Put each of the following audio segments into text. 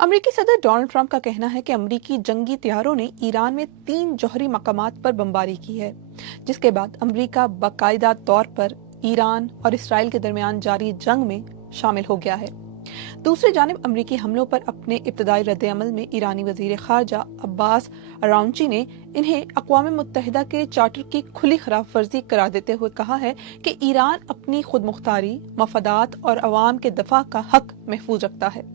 अमरीकी सदर Donald Trump का कहना है कि अमरीकी जंगी तैयारों ने ईरान में 3 जौहरी मकामात पर बमबारी की है, जिसके बाद अमरीका बाकायदा तौर पर ईरान और इसराइल के दरमियान जारी जंग में शामिल हो गया है। दूसरी जानिब अमरीकी हमलों पर अपने इब्तदाई रद्द-ए-अमल में ईरानी वजीर खारजा अब्बास अरागची ने इन्हें अक़वाम मुत्तहिदा के चार्टर की खुली खिलाफ वर्जी करार देते हुए कहा है कि ईरान अपनी खुद मुख्तारी, मफादात और अवाम के दफा का हक महफूज रखता है।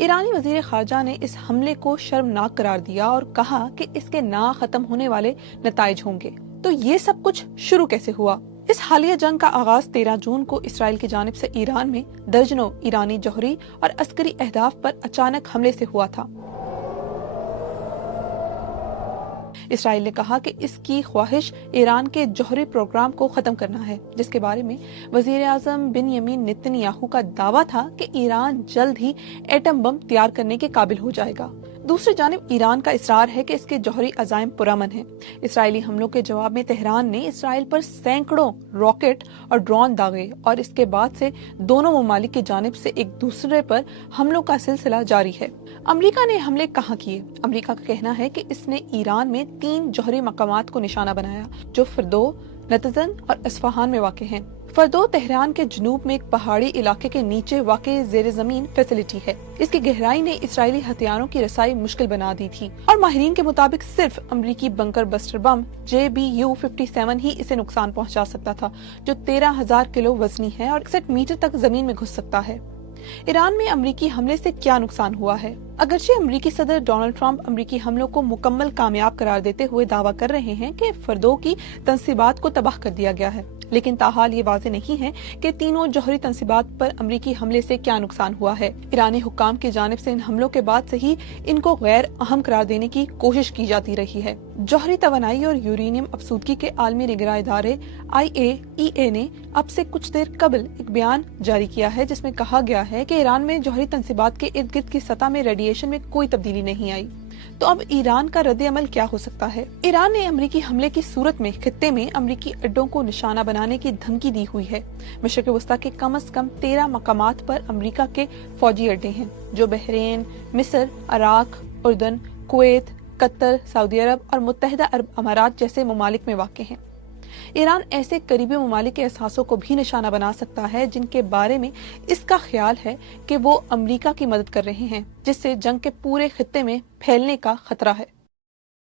ईरानी वजीर खारजा ने इस हमले को शर्मनाक करार दिया और कहा कि इसके ना खत्म होने वाले नताइज होंगे। तो ये सब कुछ शुरू कैसे हुआ? इस हालिया जंग का आगाज 13 जून को इसराइल की जानिब से ईरान में दर्जनों ईरानी जौहरी और अस्करी अहदाफ पर अचानक हमले से हुआ था। इसराइल ने कहा कि इसकी ख्वाहिश ईरान के जौहरी प्रोग्राम को खत्म करना है, जिसके बारे में वजीर आजम बिन्यामीन नेतन्याहू का दावा था कि ईरान जल्द ही एटम बम तैयार करने के काबिल हो जाएगा। दूसरी जानिब ईरान का इसरार है कि इसके जौहरी अज़ाइम पुरअमन हैं। इसराइली हमलों के जवाब में तेहरान ने इसराइल पर सैकड़ों रॉकेट और ड्रोन दागे और इसके बाद से दोनों ममालिक की जानिब से एक दूसरे पर हमलों का सिलसिला जारी है। अमरीका ने हमले कहाँ किए? अमरीका का कहना है कि इसने ईरान में 3 जौहरी मकामात को निशाना बनाया, जो फर्दो, नतजन और अस्फहान में वाक़ हैं। फर्दो तेहरान के जनूब में एक पहाड़ी इलाके के नीचे वाक़े ज़ेरे ज़मीन फैसिलिटी है। इसकी गहराई ने इसराइली हथियारों की रसाई मुश्किल बना दी थी और माहिरीन के मुताबिक सिर्फ अमरीकी बंकर बस्टर बम JBU-57 ही इसे नुकसान पहुंचा सकता था, जो 13,000 किलो वजनी है और 61 मीटर तक जमीन में घुस सकता है। ईरान में अमरीकी हमले से क्या नुकसान हुआ है? अगरचे अमरीकी सदर डोनाल्ड ट्रंप अमरीकी हमलों को मुकम्मल कामयाब करार देते हुए दावा कर रहे हैं कि फर्दों की तंसीबात को तबाह कर दिया गया है, लेकिन ताहाल ये वाज़ेह नहीं है कि तीनों जौहरी तंसीबात पर अमरीकी हमले से क्या नुकसान हुआ है। ईरानी हुक्काम की जानिब से इन हमलों के बाद से ही इनको गैर अहम करार देने की कोशिश की जाती रही है। जौहरी तवानाई और यूरेनियम अफसूदगी के आलमी निगरां इदारे IAEA ने अब से कुछ देर कबल एक बयान जारी किया है, जिसमें कहा गया है कि ईरान में जौहरी तंसीबात के इर्द गिर्द की सतह में रेडिएशन में कोई तब्दीली नहीं आई। तो अब ईरान का रद्द अमल क्या हो सकता है? ईरान ने अमरीकी हमले की सूरत में खित्ते में अमरीकी अड्डों को निशाना बनाने की धमकी दी हुई है। मशरिक़ वस्ता के कम से कम 13 मकामात पर अमरीका के फौजी अड्डे हैं, जो बहरीन, मिस्र, इराक, उर्दन, कुवैत, कतर, सऊदी अरब और मुत्तहिदा अरब अमारात जैसे ममालिक में वाक़ हैं। ईरान ऐसे करीबी ममालिक के एहसासों को भी निशाना बना सकता है जिनके बारे में इसका ख्याल है कि वो अमरीका की मदद कर रहे हैं, जिससे जंग के पूरे खित्ते में फैलने का खतरा है।